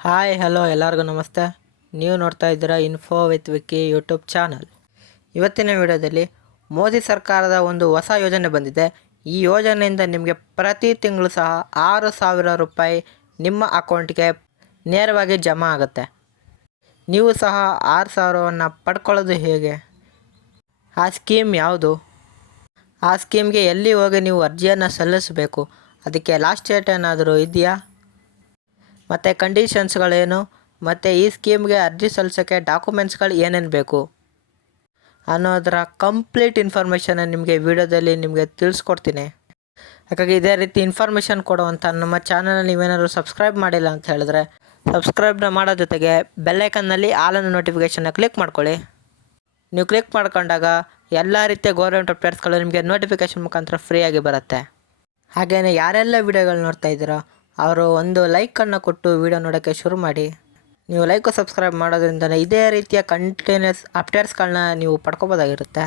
Hi hello ಎಲ್ಲರಿಗೂ ನಮಸ್ತೆ. ನೀವು ನೋಡ್ತಾ ಇದ್ದೀರಾ info with Vicky YouTube channel. ಇವತ್ತಿನ ವಿಡಿಯೋದಲ್ಲಿ ಮೋದಿ ಸರ್ಕಾರದ ಒಂದು ಹೊಸ ಯೋಜನೆ ಬಂದಿದೆ. ಈ ಯೋಜನೆಯಿಂದ ನಿಮಗೆ ಪ್ರತಿ ತಿಂಗಳು ಸಹ 6,000 ರೂಪಾಯಿ ನಿಮ್ಮ ಅಕೌಂಟ್ಗೆ ನೇರವಾಗಿ ಜಮಾ ಆಗುತ್ತೆ. ನೀವು ಸಹ 6,000ವನ್ನು ಪಡ್ಕೊಳ್ಳೋದು ಹೇಗೆ? ಆ ಸ್ಕೀಮ್ ಯಾವುದು? ಆ ಸ್ಕೀಮ್ಗೆ ಎಲ್ಲಿ ಹೋಗಿ ನೀವು ಅರ್ಜಿಯನ್ನು ಸಲ್ಲಿಸಬೇಕು? ಅದಕ್ಕೆ ಲಾಸ್ಟ್ ಡೇಟ್ ಏನಾದರೂ ಇದೆಯಾ? ಮತ್ತು ಕಂಡೀಷನ್ಸ್ಗಳೇನು? ಮತ್ತು ಈ ಸ್ಕೀಮ್ಗೆ ಅರ್ಜಿ ಸಲ್ಲಿಸೋಕ್ಕೆ ಡಾಕ್ಯುಮೆಂಟ್ಸ್ಗಳು ಏನೇನು ಬೇಕು ಅನ್ನೋದರ ಕಂಪ್ಲೀಟ್ ಇನ್ಫಾರ್ಮೇಷನ್ ನಿಮಗೆ ವಿಡಿಯೋದಲ್ಲಿ ನಿಮಗೆ ತಿಳಿಸ್ಕೊಡ್ತೀನಿ. ಹಾಗಾಗಿ ಇದೇ ರೀತಿ ಇನ್ಫಾರ್ಮೇಷನ್ ಕೊಡುವಂಥ ನಮ್ಮ ಚಾನಲ್ ನೀವೇನಾದರೂ ಸಬ್ಸ್ಕ್ರೈಬ್ ಮಾಡಿಲ್ಲ ಅಂತ ಹೇಳಿದ್ರೆ ಸಬ್ಸ್ಕ್ರೈಬ್ನ ಮಾಡೋ ಜೊತೆಗೆ ಬೆಲ್ಲೈಕನ್ನಲ್ಲಿ ಆಲನ್ನು ನೋಟಿಫಿಕೇಷನ್ನ ಕ್ಲಿಕ್ ಮಾಡ್ಕೊಳ್ಳಿ. ನೀವು ಕ್ಲಿಕ್ ಮಾಡ್ಕೊಂಡಾಗ ಎಲ್ಲ ರೀತಿಯ ಗೌರ್ಮೆಂಟ್ ಅಪ್ಡೇಟ್ಸ್ಗಳು ನಿಮಗೆ ನೋಟಿಫಿಕೇಷನ್ ಮುಖಾಂತರ ಫ್ರೀಯಾಗಿ ಬರುತ್ತೆ. ಹಾಗೆಯೇ ಯಾರೆಲ್ಲ ವಿಡಿಯೋಗಳು ನೋಡ್ತಾ ಇದ್ದೀರೋ ಅವರು ಒಂದು ಲೈಕನ್ನು ಕೊಟ್ಟು ವಿಡಿಯೋ ನೋಡೋಕ್ಕೆ ಶುರು ಮಾಡಿ. ನೀವು ಲೈಕು ಸಬ್ಸ್ಕ್ರೈಬ್ ಮಾಡೋದ್ರಿಂದ ಇದೇ ರೀತಿಯ ಕಂಟಿನ್ಯೂಸ್ ಅಪ್ಡೇಟ್ಸ್ಗಳನ್ನ ನೀವು ಪಡ್ಕೋಬೋದಾಗಿರುತ್ತೆ.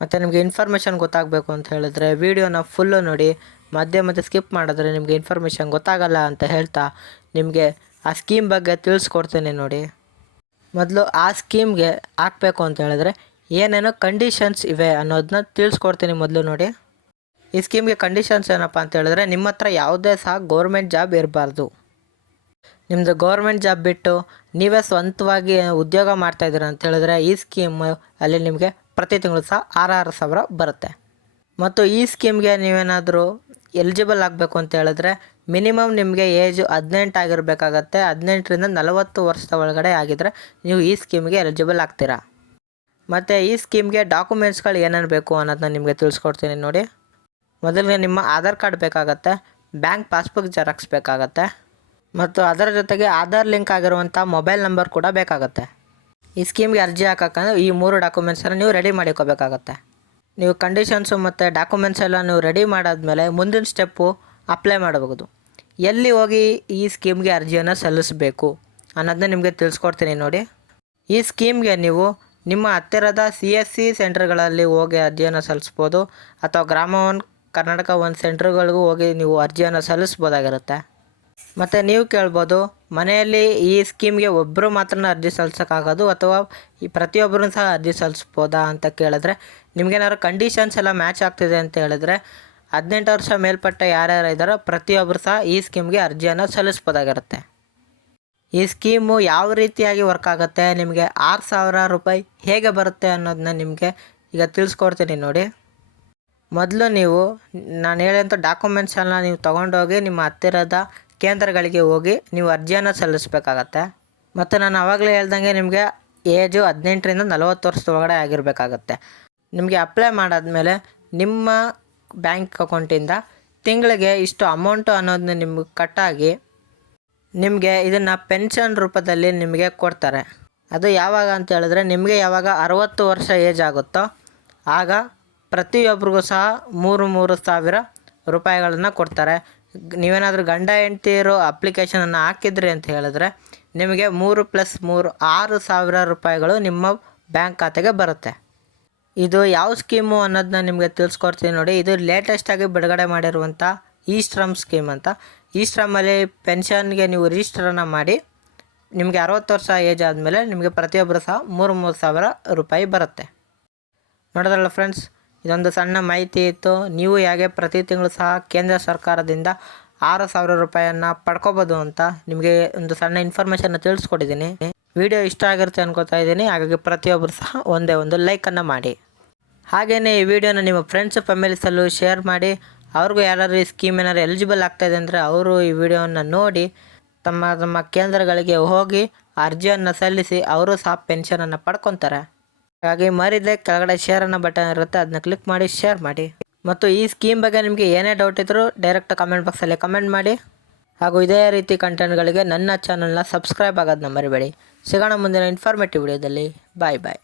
ಮತ್ತು ನಿಮಗೆ ಇನ್ಫಾರ್ಮೇಷನ್ ಗೊತ್ತಾಗಬೇಕು ಅಂತ ಹೇಳಿದ್ರೆ ವಿಡಿಯೋನ ಫುಲ್ಲು ನೋಡಿ. ಮಧ್ಯೆ ಸ್ಕಿಪ್ ಮಾಡಿದ್ರೆ ನಿಮಗೆ ಇನ್ಫಾರ್ಮೇಷನ್ ಗೊತ್ತಾಗಲ್ಲ ಅಂತ ಹೇಳ್ತಾ ನಿಮಗೆ ಆ ಸ್ಕೀಮ್ ಬಗ್ಗೆ ತಿಳಿಸ್ಕೊಡ್ತೀನಿ ನೋಡಿ. ಮೊದಲು ಆ ಸ್ಕೀಮ್ಗೆ ಹಾಕಬೇಕು ಅಂತ ಹೇಳಿದ್ರೆ ಏನೇನೋ ಕಂಡೀಷನ್ಸ್ ಇವೆ ಅನ್ನೋದನ್ನ ತಿಳಿಸ್ಕೊಡ್ತೀನಿ ಮೊದಲು ನೋಡಿ. ಈ ಸ್ಕೀಮ್ಗೆ ಕಂಡೀಷನ್ಸ್ ಏನಪ್ಪ ಅಂತ ಹೇಳಿದ್ರೆ ನಿಮ್ಮ ಹತ್ರ ಯಾವುದೇ ಸಹ ಗೌರ್ಮೆಂಟ್ ಜಾಬ್ ಇರಬಾರ್ದು. ನಿಮ್ಮದು ಗೌರ್ಮೆಂಟ್ ಜಾಬ್ ಬಿಟ್ಟು ನೀವೇ ಸ್ವಂತವಾಗಿ ಉದ್ಯೋಗ ಮಾಡ್ತಾಯಿದ್ದೀರ ಅಂತ ಹೇಳಿದ್ರೆ ಈ ಸ್ಕೀಮ್ ಅಲ್ಲಿ ನಿಮಗೆ ಪ್ರತಿ ತಿಂಗಳು ಸಹ 6,000 ಬರುತ್ತೆ. ಮತ್ತು ಈ ಸ್ಕೀಮ್ಗೆ ನೀವೇನಾದರೂ ಎಲಿಜಿಬಲ್ ಆಗಬೇಕು ಅಂತ ಹೇಳಿದ್ರೆ ಮಿನಿಮಮ್ ನಿಮಗೆ ಏಜು 18 ಆಗಿರಬೇಕಾಗತ್ತೆ. 18ರಿಂದ 40 ವರ್ಷದ ಒಳಗಡೆ ಆಗಿದ್ದರೆ ನೀವು ಈ ಸ್ಕೀಮ್ಗೆ ಎಲಿಜಿಬಲ್ ಆಗ್ತೀರಾ. ಮತ್ತು ಈ ಸ್ಕೀಮ್ಗೆ ಡಾಕ್ಯುಮೆಂಟ್ಸ್ಗಳು ಏನೇನು ಬೇಕು ಅನ್ನೋದನ್ನ ನಿಮಗೆ ತಿಳಿಸ್ಕೊಡ್ತೀನಿ ನೋಡಿ. ಮೊದಲಿಗೆ ನಿಮ್ಮ ಆಧಾರ್ ಕಾರ್ಡ್ ಬೇಕಾಗತ್ತೆ, ಬ್ಯಾಂಕ್ ಪಾಸ್ಬುಕ್ ಜೆರಾಕ್ಸ್ ಬೇಕಾಗತ್ತೆ ಮತ್ತು ಅದರ ಜೊತೆಗೆ ಆಧಾರ್ ಲಿಂಕ್ ಆಗಿರುವಂಥ ಮೊಬೈಲ್ ನಂಬರ್ ಕೂಡ ಬೇಕಾಗುತ್ತೆ. ಈ ಸ್ಕೀಮ್ಗೆ ಅರ್ಜಿ ಹಾಕೋಕ್ಕಂದ್ರೆ ಈ 3 ಡಾಕ್ಯುಮೆಂಟ್ಸನ್ನು ನೀವು ರೆಡಿ ಮಾಡಿಕೋಬೇಕಾಗತ್ತೆ. ನೀವು ಕಂಡೀಷನ್ಸು ಮತ್ತು ಡಾಕ್ಯುಮೆಂಟ್ಸ್ ಎಲ್ಲ ನೀವು ರೆಡಿ ಮಾಡಾದ್ಮೇಲೆ ಮುಂದಿನ ಸ್ಟೆಪ್ಪು ಅಪ್ಲೈ ಮಾಡಬಹುದು. ಎಲ್ಲಿ ಹೋಗಿ ಈ ಸ್ಕೀಮ್ಗೆ ಅರ್ಜಿಯನ್ನು ಸಲ್ಲಿಸಬೇಕು ಅನ್ನೋದನ್ನ ನಿಮಗೆ ತಿಳಿಸ್ಕೊಡ್ತೀನಿ ನೋಡಿ. ಈ ಸ್ಕೀಮ್ಗೆ ನೀವು ನಿಮ್ಮ ಹತ್ತಿರದ CSC ಸೆಂಟರ್ಗಳಲ್ಲಿ ಹೋಗಿ ಅರ್ಜಿಯನ್ನು ಸಲ್ಲಿಸ್ಬೋದು ಅಥವಾ ಗ್ರಾಮ ಕರ್ನಾಟಕ ಒಂದು ಸೆಂಟ್ರ್ಗಳಿಗೂ ಹೋಗಿ ನೀವು ಅರ್ಜಿಯನ್ನು ಸಲ್ಲಿಸ್ಬೋದಾಗಿರುತ್ತೆ. ಮತ್ತು ನೀವು ಕೇಳ್ಬೋದು ಮನೆಯಲ್ಲಿ ಈ ಸ್ಕೀಮ್ಗೆ ಒಬ್ಬರು ಮಾತ್ರ ಅರ್ಜಿ ಸಲ್ಲಿಸೋಕ್ಕಾಗೋದು ಅಥವಾ ಈ ಪ್ರತಿಯೊಬ್ಬರೂ ಸಹ ಅರ್ಜಿ ಸಲ್ಲಿಸ್ಬೋದಾ ಅಂತ ಕೇಳಿದ್ರೆ ನಿಮಗೇನಾದ್ರು ಕಂಡೀಷನ್ಸ್ ಎಲ್ಲ ಮ್ಯಾಚ್ ಆಗ್ತಿದೆ ಅಂತ ಹೇಳಿದ್ರೆ 18 ವರ್ಷ ಮೇಲ್ಪಟ್ಟ ಯಾರ್ಯಾರು ಇದ್ದಾರೋ ಪ್ರತಿಯೊಬ್ಬರು ಸಹ ಈ ಸ್ಕೀಮ್ಗೆ ಅರ್ಜಿಯನ್ನು ಸಲ್ಲಿಸ್ಬೋದಾಗಿರುತ್ತೆ. ಈ ಸ್ಕೀಮು ಯಾವ ರೀತಿಯಾಗಿ ವರ್ಕ್ ಆಗುತ್ತೆ, ನಿಮಗೆ 6,000 ರೂಪಾಯಿ ಹೇಗೆ ಬರುತ್ತೆ ಅನ್ನೋದನ್ನ ನಿಮಗೆ ಈಗ ತಿಳಿಸ್ಕೊಡ್ತೀನಿ ನೋಡಿ. ಮೊದಲು ನೀವು ನಾನು ಹೇಳಿದಂಥ ಡಾಕ್ಯುಮೆಂಟ್ಸನ್ನು ನೀವು ತೊಗೊಂಡೋಗಿ ನಿಮ್ಮ ಹತ್ತಿರದ ಕೇಂದ್ರಗಳಿಗೆ ಹೋಗಿ ನೀವು ಅರ್ಜಿಯನ್ನು ಸಲ್ಲಿಸಬೇಕಾಗತ್ತೆ. ಮತ್ತು ನಾನು ಆವಾಗಲೇ ಹೇಳ್ದಂಗೆ ನಿಮಗೆ ಏಜು 18ರಿಂದ 40 ವರ್ಷದ ಒಳಗಡೆ ಆಗಿರಬೇಕಾಗತ್ತೆ. ನಿಮಗೆ ಅಪ್ಲೈ ಮಾಡಾದಮೇಲೆ ನಿಮ್ಮ ಬ್ಯಾಂಕ್ ಅಕೌಂಟಿಂದ ತಿಂಗಳಿಗೆ ಇಷ್ಟು ಅಮೌಂಟು ಅನ್ನೋದನ್ನ ನಿಮಗೆ ಕಟ್ಟಾಗಿ ನಿಮಗೆ ಇದನ್ನು ಪೆನ್ಷನ್ ರೂಪದಲ್ಲಿ ನಿಮಗೆ ಕೊಡ್ತಾರೆ. ಅದು ಯಾವಾಗ ಅಂತ ಹೇಳಿದ್ರೆ ನಿಮಗೆ ಯಾವಾಗ 60 ವರ್ಷ ಏಜ್ ಆಗುತ್ತೋ ಆಗ ಪ್ರತಿಯೊಬ್ಬರಿಗೂ ಸಹ 3,000 ರೂಪಾಯಿಗಳನ್ನು ಕೊಡ್ತಾರೆ. ನೀವೇನಾದರೂ ಗಂಡ ಹೆಂಡ್ತಿರು ಅಪ್ಲಿಕೇಶನನ್ನು ಹಾಕಿದ್ರಿ ಅಂತ ಹೇಳಿದ್ರೆ ನಿಮಗೆ 3 + 3 6,000 ರೂಪಾಯಿಗಳು ನಿಮ್ಮ ಬ್ಯಾಂಕ್ ಖಾತೆಗೆ ಬರುತ್ತೆ. ಇದು ಯಾವ ಸ್ಕೀಮು ಅನ್ನೋದನ್ನ ನಿಮಗೆ ತಿಳಿಸ್ಕೊಡ್ತೀನಿ ನೋಡಿ. ಇದು ಲೇಟೆಸ್ಟಾಗಿ ಬಿಡುಗಡೆ ಮಾಡಿರುವಂಥ ಇ-ಶ್ರಮ್ ಸ್ಕೀಮ್ ಅಂತ. ಇ-ಶ್ರಮಲ್ಲಿ ಪೆನ್ಷನ್ಗೆ ನೀವು ರಿಜಿಸ್ಟರನ್ನು ಮಾಡಿ ನಿಮಗೆ 60 ವರ್ಷ ಏಜ್ ಆದಮೇಲೆ ನಿಮಗೆ ಪ್ರತಿಯೊಬ್ಬರು ಸಹ 3,000 ರೂಪಾಯಿ ಬರುತ್ತೆ. ನೋಡಿದ್ರಲ್ಲ ಫ್ರೆಂಡ್ಸ್, ಇದೊಂದು ಸಣ್ಣ ಮಾಹಿತಿ ಇತ್ತು. ನೀವು ಹೇಗೆ ಪ್ರತಿ ತಿಂಗಳು ಸಹ ಕೇಂದ್ರ ಸರ್ಕಾರದಿಂದ 6,000 ರೂಪಾಯಿಯನ್ನು ಪಡ್ಕೋಬೋದು ಅಂತ ನಿಮಗೆ ಒಂದು ಸಣ್ಣ ಇನ್ಫಾರ್ಮೇಷನ್ನ ತಿಳಿಸ್ಕೊಟ್ಟಿದ್ದೀನಿ. ವಿಡಿಯೋ ಇಷ್ಟ ಆಗಿರುತ್ತೆ ಅನ್ಕೋತಾ ಇದ್ದೀನಿ. ಹಾಗಾಗಿ ಪ್ರತಿಯೊಬ್ಬರು ಸಹ ಒಂದೇ ಒಂದು ಲೈಕನ್ನು ಮಾಡಿ. ಹಾಗೆಯೇ ಈ ವಿಡಿಯೋನ ನಿಮ್ಮ ಫ್ರೆಂಡ್ಸ್ ಫ್ಯಾಮಿಲೀಸಲ್ಲೂ ಶೇರ್ ಮಾಡಿ. ಅವ್ರಿಗೂ ಯಾರಾದರೂ ಈ ಸ್ಕೀಮ್ ಏನಾದ್ರು ಎಲಿಜಿಬಲ್ ಆಗ್ತಾಯಿದೆ ಅಂದರೆ ಅವರು ಈ ವಿಡಿಯೋವನ್ನು ನೋಡಿ ತಮ್ಮ ಕೇಂದ್ರಗಳಿಗೆ ಹೋಗಿ ಅರ್ಜಿಯನ್ನು ಸಲ್ಲಿಸಿ ಅವರು ಸಹ ಪೆನ್ಷನನ್ನು ಪಡ್ಕೊತಾರೆ. ಹಾಗಾಗಿ ಮರಿದೆ ಕೆಳಗಡೆ ಶೇರ್ ಅನ್ನೋ ಬಟನ್ ಇರುತ್ತೆ, ಅದನ್ನ ಕ್ಲಿಕ್ ಮಾಡಿ ಶೇರ್ ಮಾಡಿ. ಮತ್ತು ಈ ಸ್ಕೀಮ್ ಬಗ್ಗೆ ನಿಮಗೆ ಏನೇ ಡೌಟ್ ಇದ್ದರೂ ಡೈರೆಕ್ಟ್ ಕಮೆಂಟ್ ಬಾಕ್ಸಲ್ಲಿ ಕಮೆಂಟ್ ಮಾಡಿ. ಹಾಗೂ ಇದೇ ರೀತಿ ಕಂಟೆಂಟ್ಗಳಿಗೆ ನನ್ನ ಚಾನಲ್ನ ಸಬ್ಸ್ಕ್ರೈಬ್ ಆಗೋದನ್ನ ಮರಿಬೇಡಿ. ಸಿಗೋಣ ಮುಂದಿನ ಇನ್ಫಾರ್ಮೇಟಿವ್ ವಿಡಿಯೋದಲ್ಲಿ. ಬಾಯ್ ಬಾಯ್.